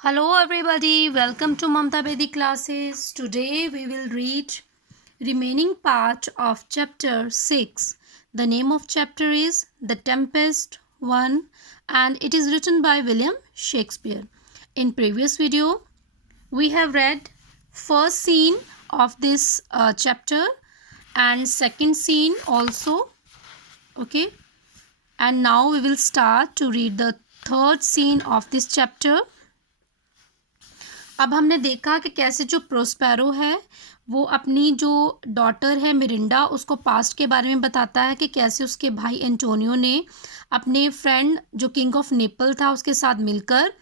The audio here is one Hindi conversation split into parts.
Hello everybody, welcome to Mamta Bedi classes. Today we will read remaining part of chapter 6. The name of chapter is The Tempest 1 and it is written by William Shakespeare. In previous video we have read first scene of this chapter and second scene also. Okay, and now we will start to read the third scene of this chapter. अब हमने देखा कि कैसे जो प्रोस्पेरो है वो अपनी जो डॉटर है मिरिंडा उसको पास्ट के बारे में बताता है कि कैसे उसके भाई एंटोनियो ने अपने फ्रेंड जो किंग ऑफ नेपल था उसके साथ मिलकर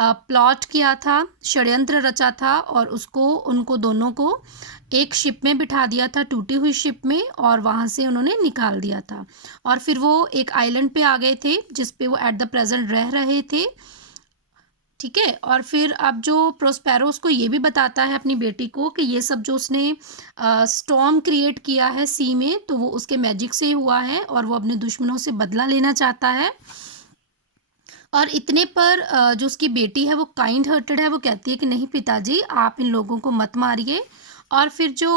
प्लॉट किया था, षड्यंत्र रचा था और उनको दोनों को एक शिप में बिठा दिया था, टूटी हुई शिप में, और वहाँ से उन्होंने निकाल दिया था और फिर वो एक आइलैंड पे आ गए थे जिस पे वो एट द प्रेजेंट रह रहे थे। ठीक है, और फिर अब जो प्रोस्पेरो उसको ये भी बताता है अपनी बेटी को कि ये सब जो उसने स्टॉर्म क्रिएट किया है सी में तो वो उसके मैजिक से हुआ है और वो अपने दुश्मनों से बदला लेना चाहता है। और इतने पर जो उसकी बेटी है वो काइंड हार्टेड है, वो कहती है कि नहीं पिताजी आप इन लोगों को मत मारिए। और फिर जो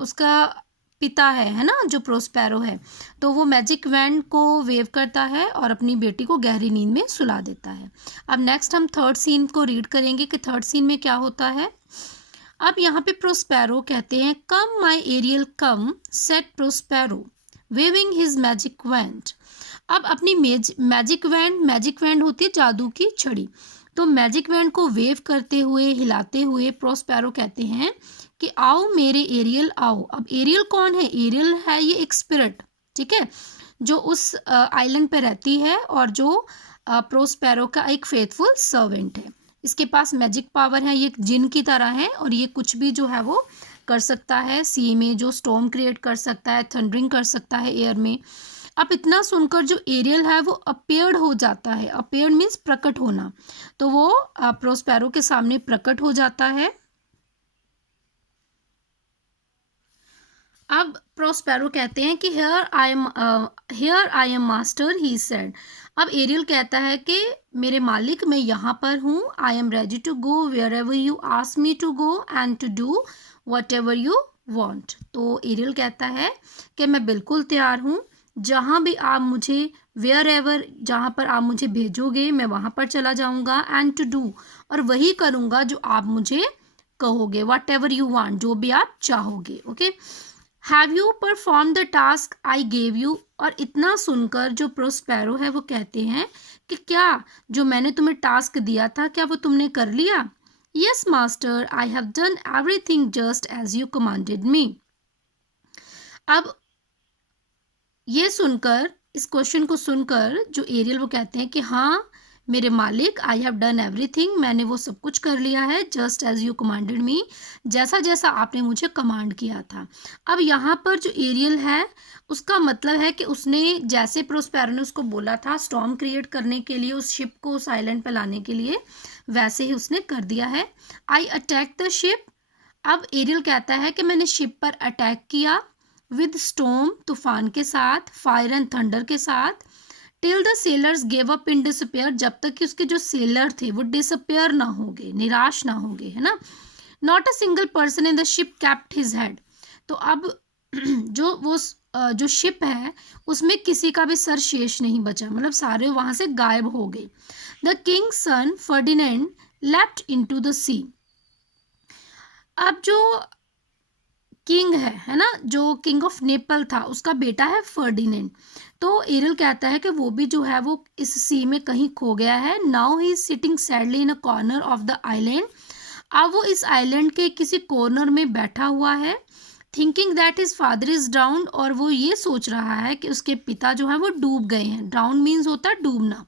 उसका पिता है ना, जो प्रोस्पेरो है, तो वो मैजिक वैंड को वेव करता है और अपनी बेटी को गहरी नींद में सुला देता है। अब नेक्स्ट हम थर्ड सीन को रीड करेंगे कि थर्ड सीन में क्या होता है। अब यहाँ पे प्रोस्पेरो कहते हैं come my Ariel come said Prospero waving his magic wand. अब अपनी मैजिक वैंड होती है जादू की छड़ी, तो मैजिक वैंड को वेव करते हुए हिलाते हुए प्रोस्पेरो कहते हैं कि आओ मेरे एरियल आओ। अब एरियल कौन है? एरियल है ये एक स्पिरिट, ठीक है, जो उस आइलैंड पे रहती है और जो प्रोस्पेरो का एक फेथफुल सर्वेंट है। इसके पास मैजिक पावर है, ये जिन की तरह है और ये कुछ भी जो है वो कर सकता है। सी में जो स्टॉर्म क्रिएट कर सकता है, थंडरिंग कर सकता है एयर में। अब इतना सुनकर जो एरियल है वो अपीयर्ड हो जाता है। अपीयर्ड मीन्स प्रकट होना, तो वो प्रोस्पेरो के सामने प्रकट हो जाता है। अब प्रोस्पेरो कहते हैं कि here I am master he said. अब एरियल कहता है कि मेरे मालिक मैं यहाँ पर हूँ। I am ready to go wherever you ask me to go and to do whatever you want. तो एरियल कहता है कि मैं बिल्कुल तैयार हूँ, जहाँ भी आप मुझे वेयर एवर जहाँ पर आप मुझे भेजोगे मैं वहाँ पर चला जाऊँगा, एंड टू डू और वही करूँगा जो आप मुझे कहोगे, वट एवर यू वांट जो भी आप चाहोगे। Okay, have you perform the task I gave you. और इतना सुनकर जो प्रोस्पेरो है वो कहते हैं कि क्या जो मैंने तुम्हें टास्क दिया था क्या वो तुमने कर लिया? Yes master I have done everything just as you commanded me. अब ये सुनकर, इस क्वेश्चन को सुनकर जो एरियल वो कहते हैं कि हाँ मेरे मालिक आई हैव डन एवरीथिंग, मैंने वो सब कुछ कर लिया है, जस्ट एज यू कमांडेड मी, जैसा जैसा आपने मुझे कमांड किया था। अब यहाँ पर जो एरियल है उसका मतलब है कि उसने जैसे प्रोस्पेरो ने उसको बोला था स्टॉर्म क्रिएट करने के लिए, उस शिप को उस आइलैंड पर लाने के लिए, वैसे ही उसने कर दिया है। आई अटैक द शिप। अब एरियल कहता है कि मैंने शिप पर अटैक किया विद स्टॉर्म तूफान के साथ, फायर एंड थंडर के साथ, till the sellers gave up in disappear, जब तक कि उसके जो सेलर थे वो डिसअपियर ना होंगे, निराश ना होंगे, है ना। Not a single person in the ship kept his head. तो अब जो शिप है उसमें किसी का भी सर शेष नहीं बचा, मतलब सारे वहां से गायब हो गए। The king son Ferdinand left into the sea. अब जो किंग है ना, जो किंग ऑफ नेपल था उसका बेटा है फर्डिनेंड। तो एरियल कहता है कि वो भी जो है वो इस सी में कहीं खो गया है। Now he is sitting sadly in a corner of the island. अब वो इस आइलैंड के किसी कॉर्नर में बैठा हुआ है, thinking that his father is drown, और वो ये सोच रहा है कि उसके पिता जो है वो डूब गए हैं। ड्राउन मीन्स होता है डूबना।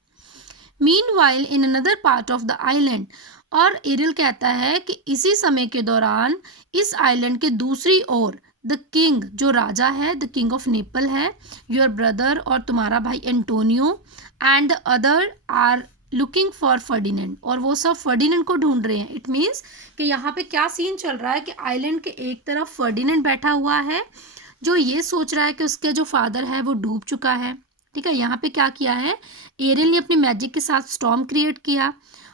Meanwhile in another part of the island. और एरियल कहता है कि इसी समय के दौरान इस आइलैंड के दूसरी ओर द किंग जो राजा है, द किंग ऑफ नेपल है, योर ब्रदर और तुम्हारा भाई Antonio, and the other are looking for Ferdinand, और वो सब फर्डिनेंड को ढूंढ रहे हैं। इट मीन्स कि यहाँ पे क्या सीन चल रहा है कि आइलैंड के एक तरफ फर्डिनेंड बैठा हुआ है जो ये सोच रहा है कि उसके जो फादर है वो डूब चुका है, ठीक है, यहाँ पे क्या किया है, एरियल ने अपनी मैजिक के साथ स्टॉर्म क्रिएट किया,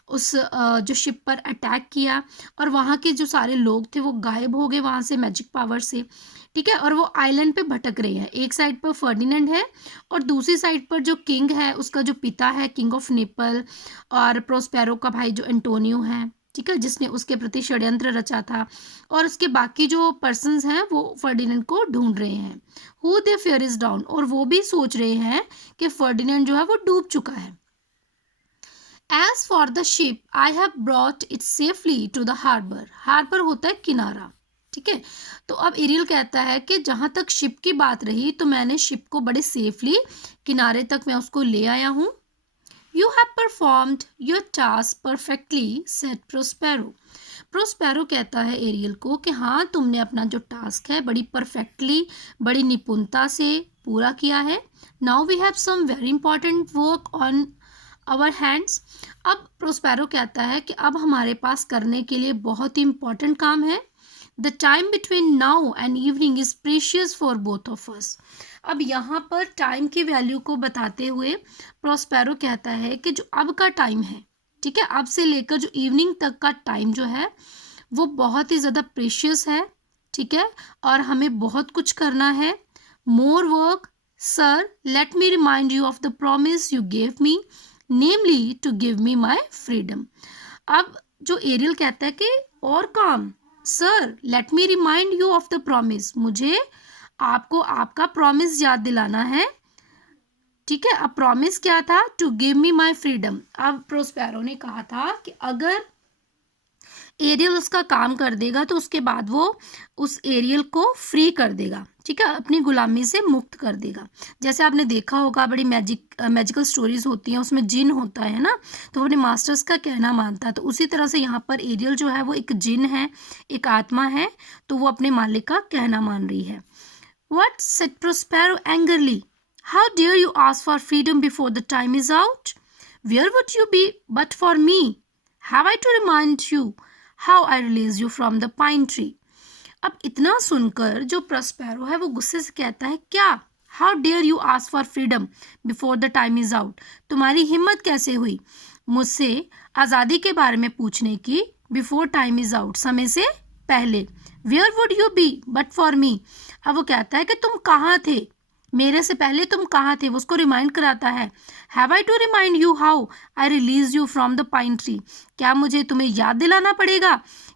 उस जो शिप पर अटैक किया, और वहाँ के जो सारे लोग थे वो गायब हो गए वहाँ से मैजिक पावर से। ठीक है, और वो आइलैंड पे भटक रहे हैं। एक साइड पर फर्डिनेंड है और दूसरी साइड पर जो किंग है, उसका जो पिता है किंग ऑफ नेपल, और प्रोस्पेरो का भाई जो एंटोनियो है, ठीक है, जिसने उसके प्रति षड्यंत्र रचा था, और उसके बाकी जो पर्सन्स हैं वो फर्डिनेंड को ढूंढ रहे हैं। Who they fear is down, और वो भी सोच रहे हैं कि फर्डिनेंड जो है वो डूब चुका है। As for the ship I have brought it safely to the harbour, harbour होता है किनारा। ठीक है, तो अब एरियल कहता है कि जहां तक शिप की बात रही तो मैंने शिप को बड़े सेफली किनारे तक मैं उसको ले आया हूं। You have performed your task perfectly, said Prospero. Prospero कहता है एरियल को कि हाँ, तुमने अपना जो टास्क है बड़ी परफेक्टली, बड़ी निपुणता से पूरा किया है। Now we have some very important work on our hands. अब प्रोस्पेरो कहता है कि अब हमारे पास करने के लिए बहुत ही इंपॉर्टेंट काम है। The time between now and evening is precious for both of us. अब यहाँ पर टाइम की वैल्यू को बताते हुए प्रोस्पेरो कहता है कि जो अब का टाइम है, ठीक है, अब से लेकर जो इवनिंग तक का टाइम जो है वो बहुत ही ज़्यादा प्रीशियस है। ठीक है, और हमें बहुत कुछ करना है। More work sir, let me remind you of the promise you gave me, namely to give me my freedom. अब जो एरियल कहता है कि और काम, sir let me remind you of the promise, मुझे आपको आपका प्रॉमिस याद दिलाना है। ठीक है, अब प्रॉमिस क्या था, to give me my freedom. अब प्रोस्पेरो ने कहा था कि अगर एरियल उसका काम कर देगा तो उसके बाद वो उस एरियल को फ्री कर देगा, ठीक है, अपनी गुलामी से मुक्त कर देगा। जैसे आपने देखा होगा बड़ी मैजिकल स्टोरीज होती हैं, उसमें जिन होता है ना, तो वो अपने मास्टर्स का कहना मानता है। तो उसी तरह से यहाँ पर एरियल जो है वो एक जिन है, एक आत्मा है, तो वो अपने मालिक का कहना मान रही है। What, said Prospero angrily. How dare you ask for freedom before the time is out? Where would you be but for me? Have I to remind you how I released you from the pine tree? अब इतना सुनकर जो प्रोस्पेरो है वो गुस्से से कहता है, क्या, how dare you ask for freedom before the time is out, तुम्हारी हिम्मत कैसे हुई मुझसे आज़ादी के बारे में पूछने की, बिफोर टाइम इज आउट, समय से पहले। Where would you be but for me. अब वो कहता है कि तुम कहाँ थे, मेरे से पहले तुम कहाँ थे, वो उसको रिमाइंड कराता है। Have I to remind you how I release you from the pine tree, क्या मुझे तुम्हें याद दिलाना पड़ेगा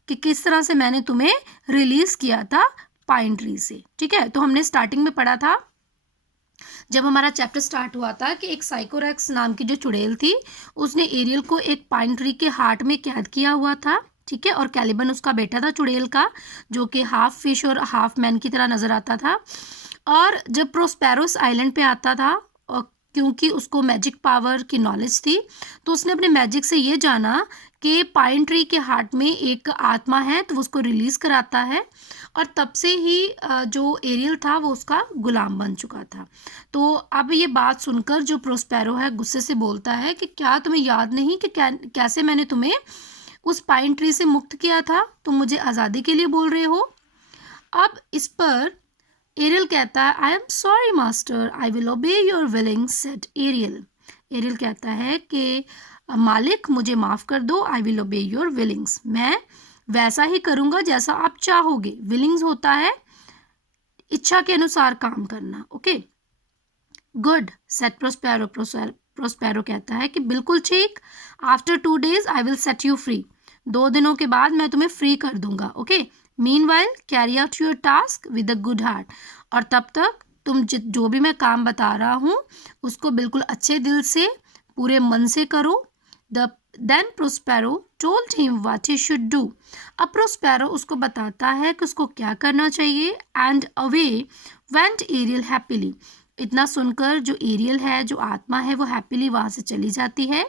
कि किस तरह से मैंने तुम्हें रिलीज किया था पाइन ट्री से। ठीक है, तो हमने स्टार्टिंग में पढ़ा था जब हमारा चैप्टर स्टार्ट हुआ था कि एक साइकोरेक्स नाम की जो चुड़ैल थी उसने एरियल को एक पाइन ट्री के हार्ट में कैद किया हुआ था। ठीक है, और कैलिबन उसका बेटा था चुड़ैल का, जो कि हाफ फिश और हाफ मैन की तरह नजर आता था। और जब प्रोस्पेरोस आइलैंड पे आता था, और क्योंकि उसको मैजिक पावर की नॉलेज थी, तो उसने अपने मैजिक से ये जाना कि पाइन ट्री के हार्ट में एक आत्मा है, तो वो उसको रिलीज कराता है, और तब से ही जो एरियल था वो उसका गुलाम बन चुका था। तो अब ये बात सुनकर जो प्रोस्पेरो है गुस्से से बोलता है कि क्या तुम्हें याद नहीं कि कैसे मैंने तुम्हें उस पाइन ट्री से मुक्त किया था, तुम मुझे आज़ादी के लिए बोल रहे हो। अब इस पर एरियल कहता है, I am sorry master, I will obey your willing, said Ariel. Ariel कहता है कि मालिक मुझे माफ़ कर दो, आई विल ओबे योर विलिंग्स, मैं वैसा ही करूँगा जैसा आप चाहोगे। विलिंग्स होता है इच्छा के अनुसार काम करना। Okay, good, said Prospero. Prospero कहता है कि बिल्कुल ठीक, after 2 days I will set you free, 2 दिनों के बाद मैं तुम्हें फ्री कर दूंगा। Okay, meanwhile carry out your task with a good heart, और तब तक तुम जो भी मैं काम बता रहा हूँ उसको बिल्कुल अच्छे दिल से, पूरे मन से करो। Then Prospero told him what he should do. अब प्रोस्पेरो उसको बताता है कि उसको क्या करना चाहिए। And away went Ariel happily. इतना सुनकर जो एरियल है, जो आत्मा है, वो हैप्पीली वहाँ से चली जाती है।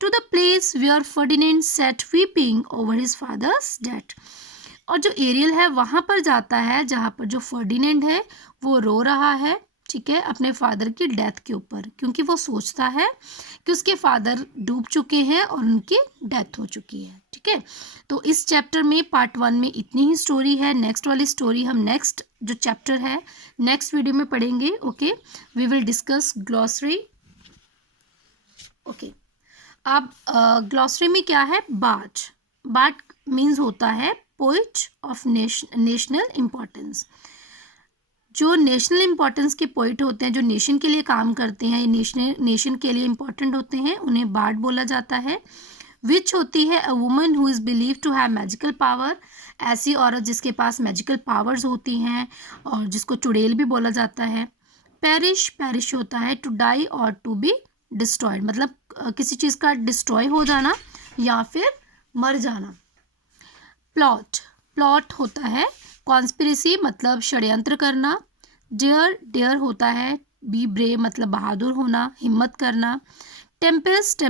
To the place where Ferdinand set weeping over his father's death. और जो एरियल है वहाँ पर जाता है जहाँ पर जो फर्डिनेंड है वो रो रहा है ठीक है, अपने फादर की डेथ के ऊपर, क्योंकि वो सोचता है कि उसके फादर डूब चुके हैं और उनकी डेथ हो चुकी है। ठीक है, तो इस चैप्टर में पार्ट 1 में इतनी ही स्टोरी है। नेक्स्ट वाली स्टोरी हम नेक्स्ट जो चैप्टर है नेक्स्ट वीडियो में पढ़ेंगे। Okay, we will discuss glossary. Okay, अब ग्लॉसरी में क्या है? बार्ट। बार्ट मीन्स होता है पोइट ऑफ नेशनल इम्पोर्टेंस। जो नेशनल इम्पोर्टेंस के पोइट होते हैं, जो नेशन के लिए काम करते हैं, नेशन के लिए इम्पोर्टेंट होते हैं, उन्हें बार्ड बोला जाता है। विच होती है a woman who is believe to have magical power. ऐसी औरत जिसके पास मैजिकल पावर्स होती हैं और जिसको चुड़ैल भी बोला जाता है। पेरिश, पेरिश होता है टू डाई और टू बी डिस्ट्रॉयड, मतलब किसी चीज़ का डिस्ट्रॉय हो जाना या फिर मर जाना। प्लॉट, प्लॉट होता है कॉन्स्पिरेसी, मतलब षड्यंत्र करना। डेयर, डेयर होता है बी ब्रेव, मतलब बहादुर होना, हिम्मत करना। टेम्पेस्ट,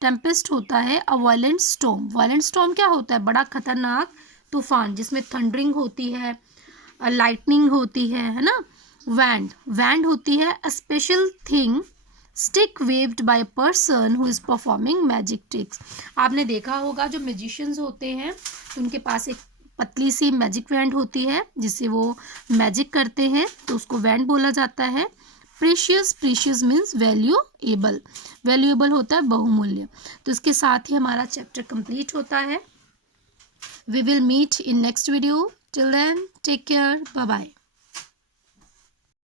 टेम्पेस्ट होता है अ वायलेंट स्टॉर्म। वायलेंट स्टॉर्म क्या होता है? बड़ा खतरनाक तूफान जिसमें थंडरिंग होती है, लाइटनिंग होती है ना। वैंड, वैंड होती है a special thing stick waived by person who is performing magic tricks. आपने देखा होगा जो मैजिशियंस होते हैं उनके पास एक पतली सी मैजिक वैंड होती है जिससे वो मैजिक करते हैं, तो उसको वैंड बोला जाता है। Precious, precious means valuable, valuable होता है बहुमूल्य। तो इसके साथ ही हमारा चैप्टर कंप्लीट होता है। We will meet in next video. Till then take care, bye bye.